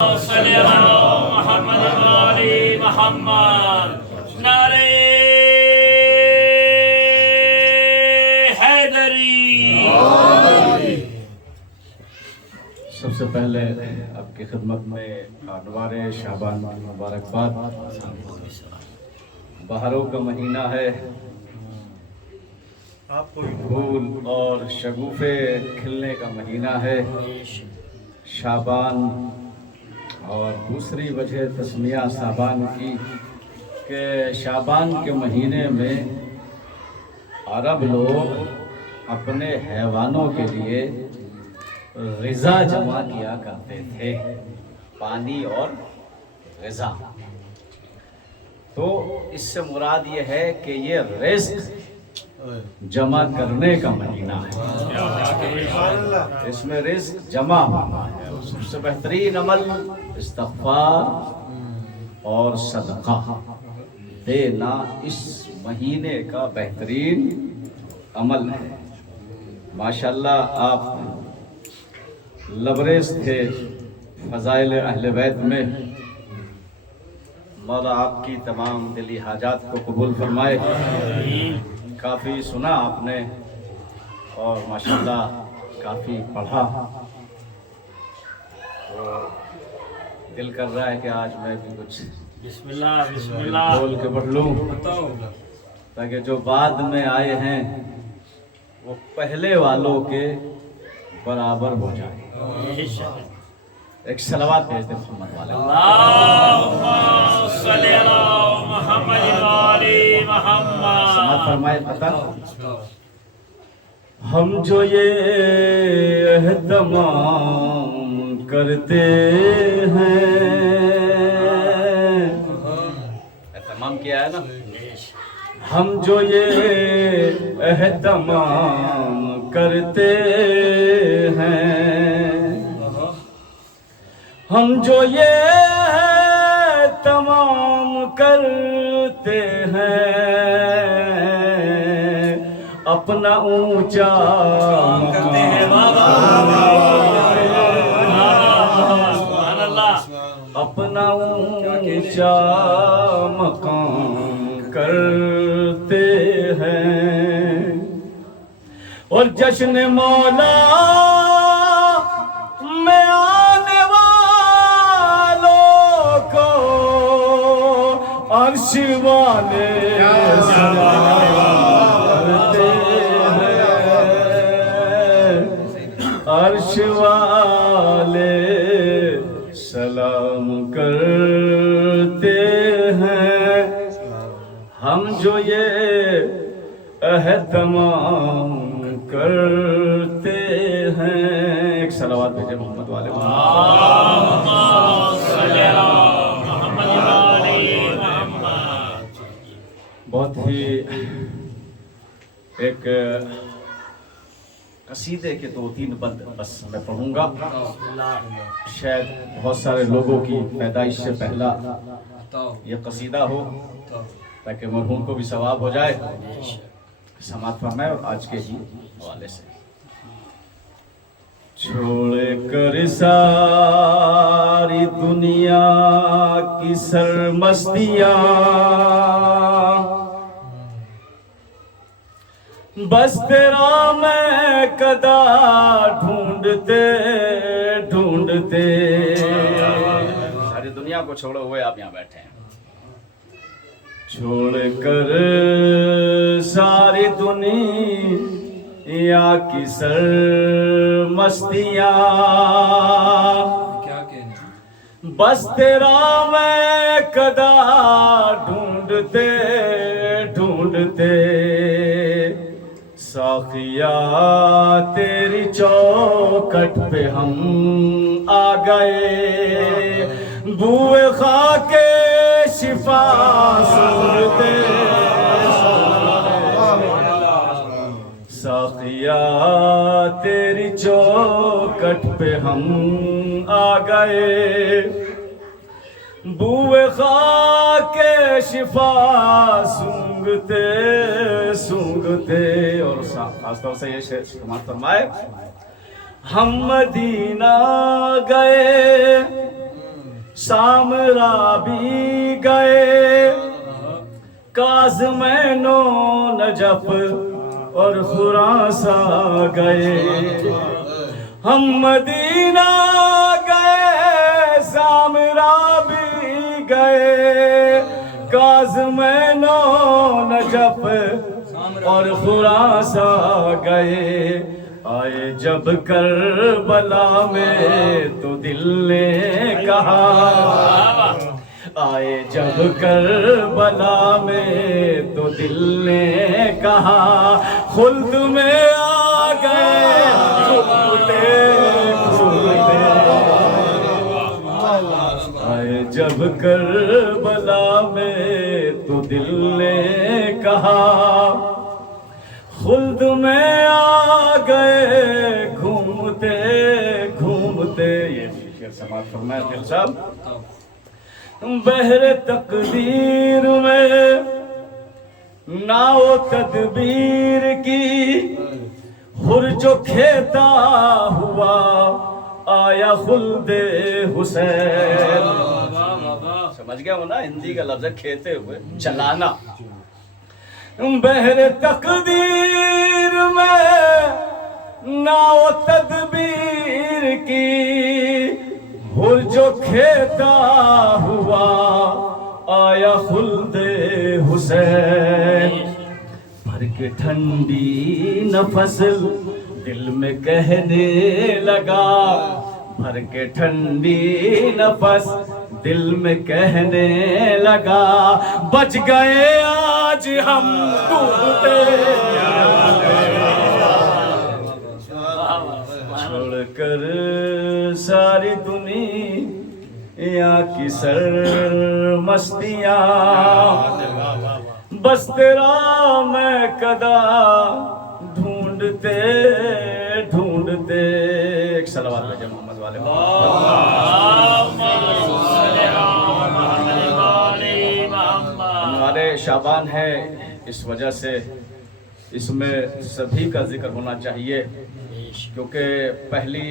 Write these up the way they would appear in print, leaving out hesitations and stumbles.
صلی اللہ محمد والی محمد نعرہ حیدری۔ سب سے پہلے آپ کی خدمت میں انوار شعبان کی مبارکباد۔ بہاروں کا مہینہ ہے، پھول اور شگوفے کھلنے کا مہینہ ہے شعبان، اور دوسری وجہ تسمیہ شعبان کی کہ شعبان کے مہینے میں عرب لوگ اپنے حیوانوں کے لیے غذا جمع کیا کرتے تھے، پانی اور غذا۔ تو اس سے مراد یہ ہے کہ یہ رزق جمع کرنے کا مہینہ ہے، اس میں رزق جمع ہونا ہے۔ سب سے بہترین عمل استغفار اور صدقہ دینا اس مہینے کا بہترین عمل ہے۔ ماشاءاللہ آپ لبریز تھے فضائل اہل بیت میں، مولا آپ کی تمام دلی حاجات کو قبول فرمائے۔ کافی سنا آپ نے اور ماشاءاللہ کافی پڑھا، تو دل کر رہا ہے کہ آج میں بھی کچھ بسم اللہ بول کے پڑھ لوں، تاکہ جو بعد میں آئے ہیں وہ پہلے والوں کے برابر ہو جائے۔ ایک صلوات بھیج دیں محمد والے۔ اللہم صلی اللہ محمد والی محمد۔ سماعت فرمائے پتہ، ہم جو یہ اہتمام کرتے ہیں، اہتمام کیا ہے نا، ہم جو یہ اہتمام کرتے ہیں، ہم جو یہ تمام کرتے ہیں، اپنا اونچا کرتے ہیں اپنا اونچا مقام کرتے ہیں، اور جشن مولا میں آنے والوں کو عرش والے عرش والے سلام کرتے ہیں، ہم جو یہ اہتمام کرتے ہیں۔ ایک صلوات بھیجے محمد والے بہت ہی ایک قصیدے کے 2-3 بند بس میں پڑھوں گا، شاید بہت سارے لوگوں کی پیدائش سے پہلا یہ قصیدہ ہو، تاکہ مرحوم کو بھی ثواب ہو جائے۔ سماعت فرمائے اور آج کے ہی حوالے سے۔ چھوڑ کر ساری دنیا کی سرمستیاں، بس تیرا میں قدا ڈھونڈتے ڈھونڈتے، ساری دنیا کو چھوڑے ہوئے آپ یہاں بیٹھے ہیں، چھوڑ کر ساری دنیا کی سرمستیاں، بس تیرا میں قدا ڈھونڈتے ڈھونڈتے، ساقیا تیری چوکٹ پہ ہم آ گئے، بوئے خاک شفا سونگتے، ساقیا تیری چوکٹ پہ ہم آ گئے، بوئے خاک شفا سونگتے سونگتے۔ اور خاص طور سے یہ شعر سماعت فرمائے، ہم مدینہ گئے سامرا بھی گئے، کاظمین و نجف اور خراساں گئے، ہم مدینہ گئے، سامرا بھی گئے، کاظمین و نجف اور خراساں گئے، آئے جب کربلا میں تو دل نے کہا، آئے جب کربلا میں تو دل نے کہا، خلد میں آ گئے گھومتے گھومتے، آئے جب کربلا میں تو دل نے کہا، خلد میں آ گئے گھومتے گھومتے۔ یہ شعر سماعت فرمائے دل صاحب۔ بحر تقدیر میں ناؤ تدبیر کی، ہر جو کھیتا ہوا آیا خلد حسین۔ سمجھ گیا ہو نا، ہندی کا لفظ ہے کھیتے ہوئے، چلانا۔ بحر تقدیر میں ناؤ تدبیر کی، ہر جو کھیتا ہوا آیا خلد حسین۔ بھر کے ٹھنڈی نفس دل میں کہنے لگا، بھر کے ٹھنڈی نفس دل میں کہنے لگا، بچ گئے آج ہم ڈوبتے، چھوڑ کر ساری دنیا کی سر مستیاں، بس تیرا میں قدا ڈھونڈتے ڈھونڈتے۔ ایک صلوات بھیجے محمد والے ہمارے شعبان ہے، اس وجہ سے اس میں سبھی کا ذکر ہونا چاہیے، کیونکہ پہلی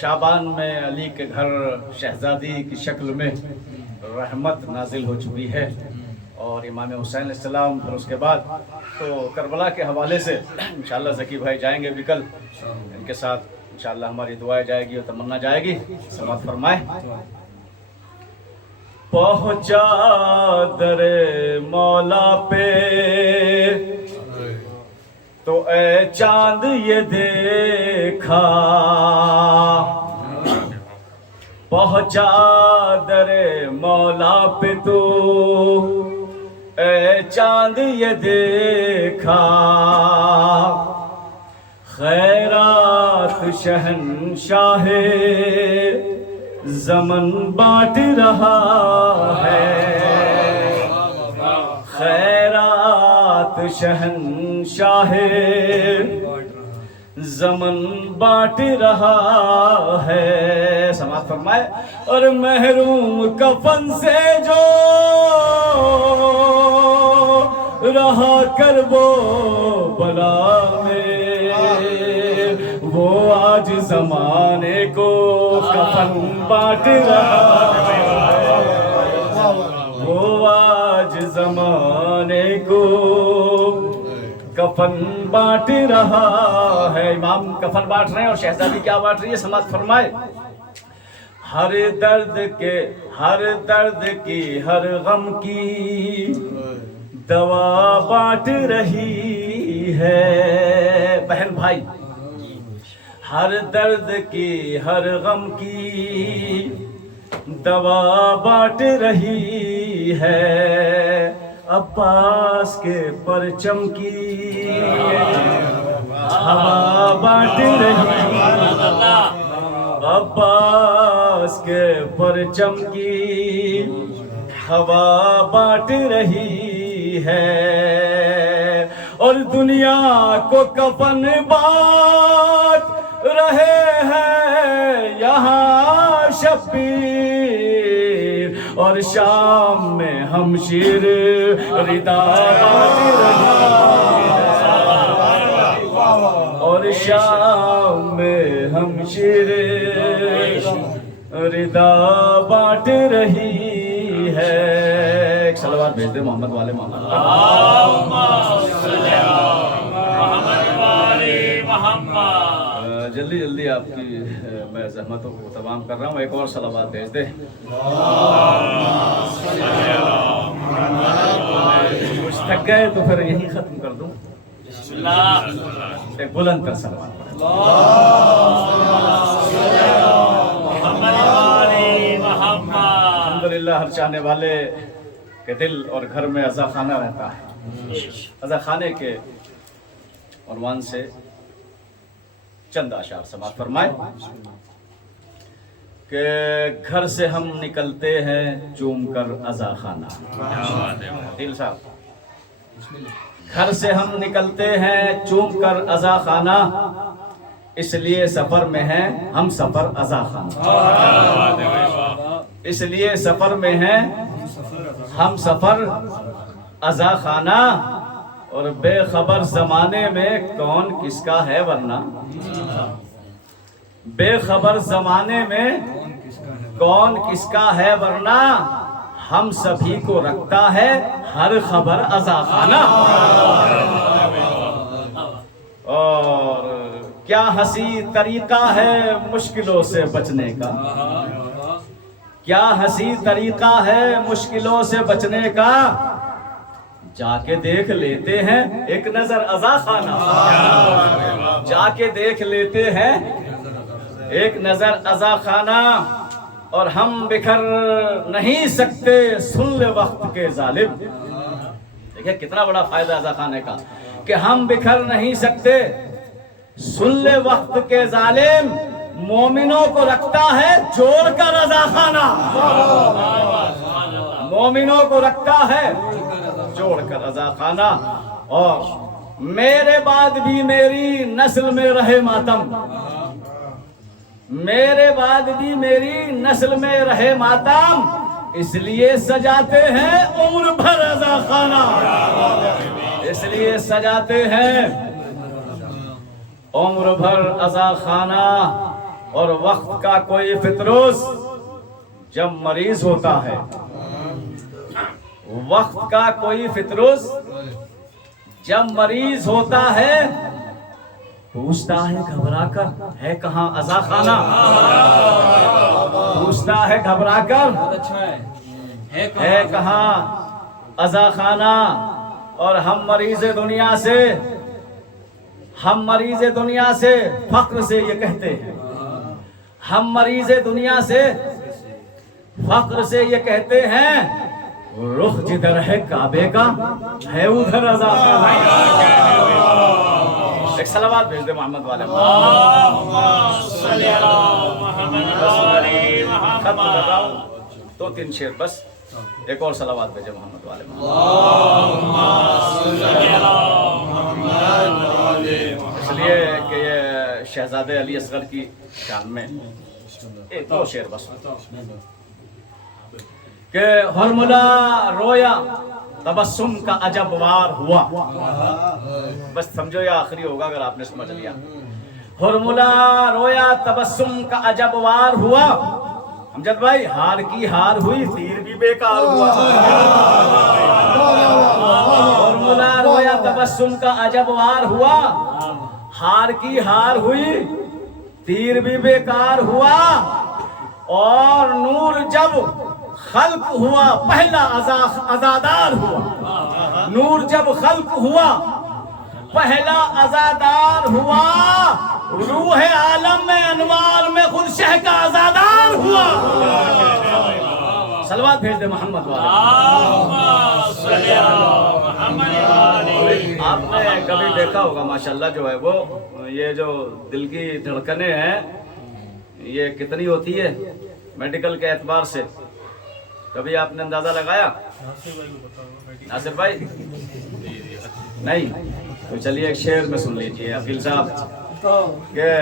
شعبان میں علی کے گھر شہزادی کی شکل میں رحمت نازل ہو چکی ہے، اور امام حسین علیہ السلام، پھر اس کے بعد تو کربلا کے حوالے سے انشاءاللہ ذکی بھائی جائیں گے بھی کل، ان کے ساتھ انشاءاللہ ہماری دعائیں جائے گی اور تمنا جائے گی۔ سماعت فرمائے۔ پہنچا در مولا پہ تو اے چاند یہ دیکھا، پہنچا در مولا پہ تو اے چاند یہ دیکھا، خیرات شہنشاہ زمن بانٹ رہا ہے، خیرات شہنشاہ زمن بانٹ رہا ہے۔ سماعت فرمائے۔ اور محروم کفن سے جو رہا کربو بلا میں، وہ آج زمانے کو کفن بانٹ رہا ہے، وہ آج زمانے کو کفن بانٹ رہا ہے۔ امام کفن بانٹ رہے ہیں اور شہزادی کیا بانٹ رہی ہے؟ سماعت فرمائے۔ ہر درد کی ہر غم کی دوا بانٹ رہی ہے۔ بہن بھائی، ہر درد کی ہر غم کی دوا بانٹ رہی ہے، عباس کے پرچم کی ہوا بانٹ رہی ہے، عباس کے پرچم کی ہوا بانٹ رہی ہے، اور دنیا کو کفن بانٹ رہے ہیں یہاں شبیر، اور شام میں ہمشیر ردا بانٹ رہی ہے، اور شام میں ہمشیر रदा बांट रही है। एक सलवात भेज दे मोहम्मद वाले मोहम्मद। जल्दी जल्दी आपकी मैं ज़हमतों को तमाम कर रहा हूँ। एक और सलावत भेज दे। कुछ थक गए तो फिर यही ख़त्म कर दूँ। एक बुलंद कर सलावत। अल्हम्दुलिल्लाह हर चाहने वाले के दिल और घर में अज़ा खाना रहता है। अज़ा खाने के उन्वान से चंद आशार समाअत फरमाए कि घर से हम निकलते हैं चूम कर अज़ा खाना। दिल साहब, घर से हम निकलते हैं चूम कर अज़ा खाना, इसलिए सफर में हैं हम सफर अज़ा खाना। इसलिए सफर में हैं हम सफर अज़ा खाना, और बेखबर जमाने में कौन किसका है वरना। बेखबर जमाने में कौन किसका है वरना, हम सभी को रखता है हर खबर अज़ा खाना। और क्या हंसी तरीका है मुश्किलों से बचने का, क्या हंसी तरीका है मुश्किलों से बचने का, जाके देख लेते हैं एक नजर अज़ा खाना। जाके देख लेते हैं एक नजर अज़ा खाना, और हम बिखर नहीं सकते सुन ले वक्त के जालिम। देखिए कितना बड़ा फायदा अज़ा खाने का कि हम बिखर नहीं सकते सुन ले वक्त के जालिम, मोमिनों को रखता है जोड़ कर अज़ा खाना। मोमिनों को रखता है जोड़ कर अज़ा खाना। और मेरे बाद भी मेरी नस्ल में रहे मातम, मेरे बाद भी मेरी नस्ल में रहे मातम, इसलिए सजाते हैं उम्र भर अज़ा खाना। इसलिए सजाते हैं उम्र भर अज़ा खाना। और वक्त का कोई फितरोस जब मरीज होता है, वक्त का कोई फितरोस जब मरीज होता है, पूछता है घबरा कर है कहाँ अज़ा खाना। पूछता है घबरा कर है कहाँ अज़ा खाना। और हम मरीज़ दुनिया से फख्र से ये कहते हैं, हम मरीज़ दुनिया से फख्र से ये कहते हैं, रुख जिधर है काबे का है उधर अज़ा खाना। एक सलावत भेज दे मोहम्मद वाले। खत्म कर रहा हूँ, 2-3 शेर बस। एक और सलावत भेजे मोहम्मद वाले। इसलिए कि ये शहजादे अली असगर की शान में 2 शेर बस कि हरमुला रोया तबस्सुम का अजब वार हुआ। बस समझो ये आखिरी होगा अगर आपने समझ लिया। हरमुला रोया तबस्सुम का अजब वार हुआ। अमजद भाई, हार की हार हुई तीर भी बेकार हुआ। हरमुला रोया तबस्सुम का अजब वार हुआ, हार की हार हुई तीर भी बेकार हुआ। और नूर जब खल्क हुआ पहला अज़ादार हुआ। नूर जब खल्क हुआ पहला अज़ादार हुआ, रूह आलम में अनवार में खुद शह का अज़ादार हुआ। सलवात भेज दे मोहम्मद वाले। आपने कभी देखा होगा माशाल्लाह जो है वो, ये जो दिल की धड़कनें हैं ये कितनी होती है मेडिकल के एतबार से, कभी आपने अंदाजा लगाया? नासिर भाई नहीं? तो चलिए एक शेर में सुन लीजिए अकील साहब के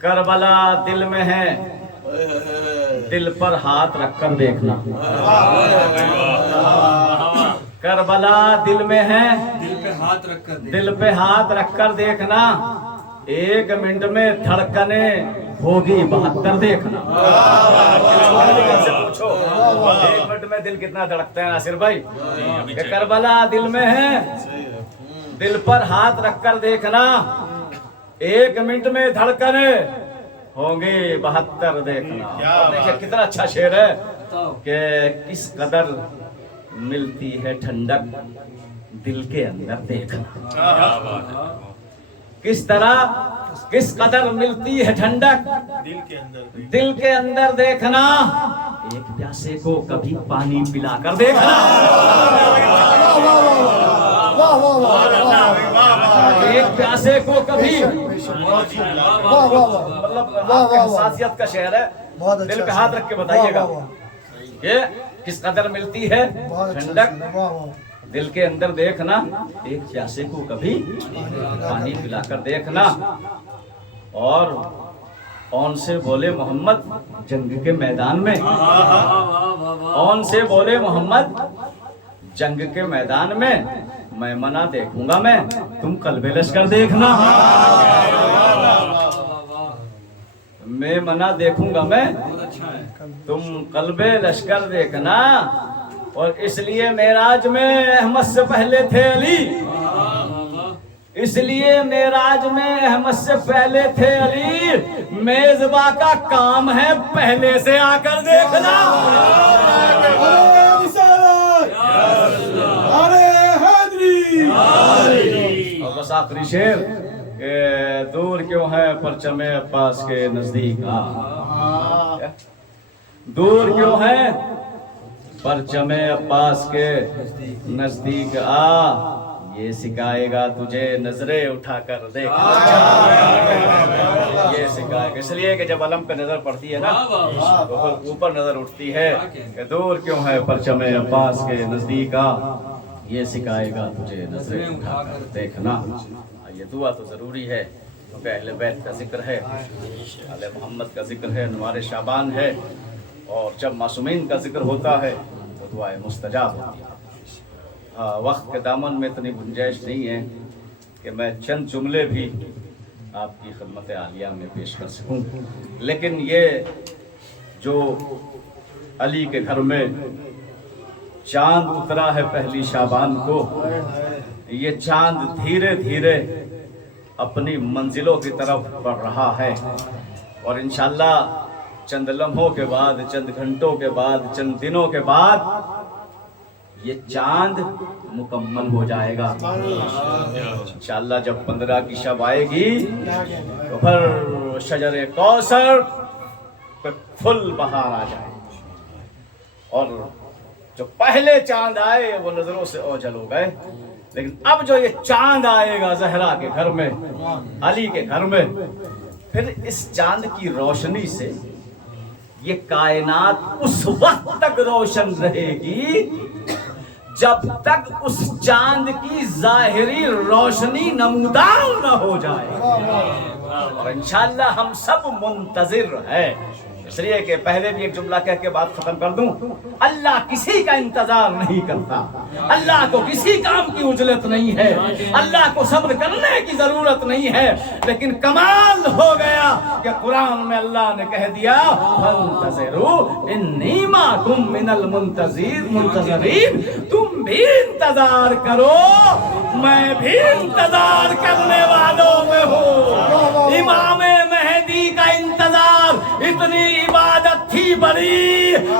करबला दिल में है, दिल पर हाथ रखकर देखना। करबला दिल में है, दिल पे हाथ रखकर देखना। 1 मिनट में धड़कने होगी 72 देखना। से पूछो 1 मिनट में दिल कितना धड़कता है नासिर भाई, कि करबला दिल में है, दिल पर हाथ रखकर देखना 1 मिनट में धड़कन होंगी 72 देखना। और देखिए कितना अच्छा शेर है कि किस कदर मिलती है ठंडक दिल के अंदर देखना। किस तरह किस कदर मिलती है ठंडक दिल के अंदर देखना। एक प्यासे को कभी पानी पिलाकर देखना। एक प्यासे को कभी, मतलब एहसासियत का शहर है, दिल पे हाथ रख के बताइएगा ये किस कदर मिलती है ठंडक दिल के अंदर देखना। एक प्यासे को कभी पानी पिलाकर देखना। और कौन से बोले मोहम्मद जंग के मैदान में, कौन से बोले मोहम्मद जंग के मैदान में, मैं मना देखूंगा मैं, तुम कल्बे लश्कर देखना। मैं मना देखूंगा मैं, तुम कल्बे लश्कर देखना। और इसलिए मेराज में अहमद से पहले थे अली, इसलिए मेराज में अहमद से पहले थे अली। मेजबा का काम है पहले से आकर देखना। और बस आखिरी शेर कि दूर क्यों है परचमे अब्बास के नजदीक आ, दूर क्यों है परचमे अब्बास के नजदीक आ, ये सिखाएगा तुझे नजरें उठाकर देख। ये सिखाएगा, इसलिए कि जब अलम पे नजर पड़ती है ना तो ऊपर नजर उठती है कि दूर क्यों है परचमे अब्बास के नजदीक आ, ये सिखाएगा तुझे नजरें उठाकर देखना। ये दुआ तो ज़रूरी है क्योंकि अहले बैत का जिक्र है, अहले मोहम्मद का जिक्र है, नवारे शाबान है, और जब मासूमीन का जिक्र होता है तो दुआएं मुस्तजाब होती है। वक्त के दामन में इतनी गुंजाइश नहीं है कि मैं चंद जुमले भी आपकी खिदमत आलिया में पेश कर सकूं, लेकिन ये जो अली के घर में चांद उतरा है पहली शाबान को, ये चांद धीरे धीरे अपनी मंजिलों की तरफ बढ़ रहा है। और इंशाअल्लाह चंद लम्हों के बाद, चंद घंटों के बाद, चंद दिनों के बाद ये चांद मुकम्मल हो जाएगा इंशाअल्लाह। जब 15 की शब आएगी तो फिर शजरे कौसर पे फुल बहार आ जाएगी। और जो पहले चांद आए वो नजरों से ओझल हो गए, लेकिन अब जो ये चांद आएगा जहरा के घर में, अली के घर में, फिर इस चांद की रोशनी से ये कायनात उस वक्त तक रोशन रहेगी जब तक उस चांद की जाहिरी रोशनी नमूदार न हो जाए। और इंशाअल्लाह हम सब मुंतजिर है। इसलिए कि पहले भी एक जुमला कह के बात खत्म कर दूं, अल्लाह किसी का इंतजार नहीं करता, अल्लाह को किसी काम की उजलत नहीं है, अल्लाह को सब्र करने की जरूरत नहीं है। लेकिन कमाल हो गया कि कुरान में अल्लाह ने कह दिया फंतज़िरू इन्नी माकुम मिनल मुंतज़िरीन, तुम भी इंतजार करो, मैं भी इंतजार करने वालों में हूँ। इमाम मेहदी का इंतजार इतनी इबादत थी बड़ी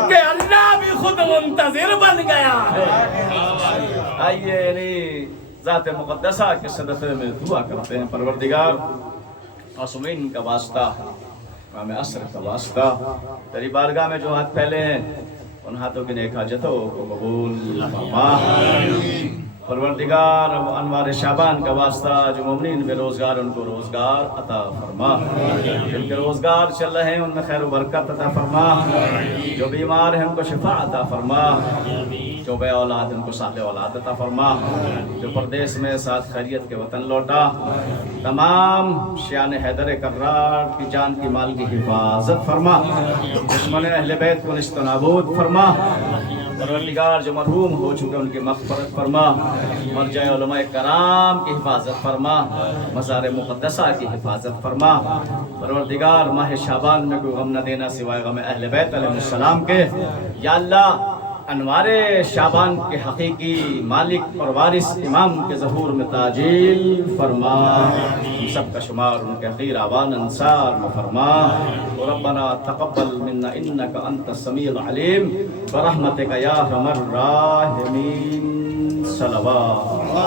कि अल्लाह भी खुद मुंतजिर बन गया है। आइए ज़ात मुक़द्दसा के सदक़े में दुआ करते हैं। परवरदिगार मासूमीन का वास्ता, इमाम असर का वास्ता, तेरी बारगाह में जो हाथ फैले हैं उन हाथों की नेक हाजतों को कबूल फरमा। परवरदिगार अनवार शाबान का वास्ता, जो मुमिन बेरोजगार उनको रोजगार अता फरमा, जिनके रोजगार चल रहे हैं उनमें खैर बरकत अता फरमा, जो बीमार हैं उनको शिफा अता फरमा, जो बे औलाद उनको साले औलाद अता फरमा, जो परदेश में साथ खैरियत के वतन लौटा, तमाम शान हैदर कर्रार की जान की माल की हिफाजत फरमा, दुश्मन अहले बैत को निस्त नाबूद फरमा। پروردگار جو مرحوم ہو چکے ان کی مغفرت فرما، مرجع علماء کرام کی حفاظت فرما، مزار مقدسہ کی حفاظت فرما۔ پروردگار ماہ شعبان میں کوئی غم نہ دینا سوائے غم اہل بیت علیہ السلام کے۔ یا اللہ انوار شعبان کے حقیقی مالک اور وارث امام کے ظہور میں تعجیل فرما، ہم سب کا شمار ان کے اخیر اعوان انصار میں فرما۔ ربنا تقبل منا انک انت السمیع العلیم برحمتک یا ارحم الراحمین۔ صلوات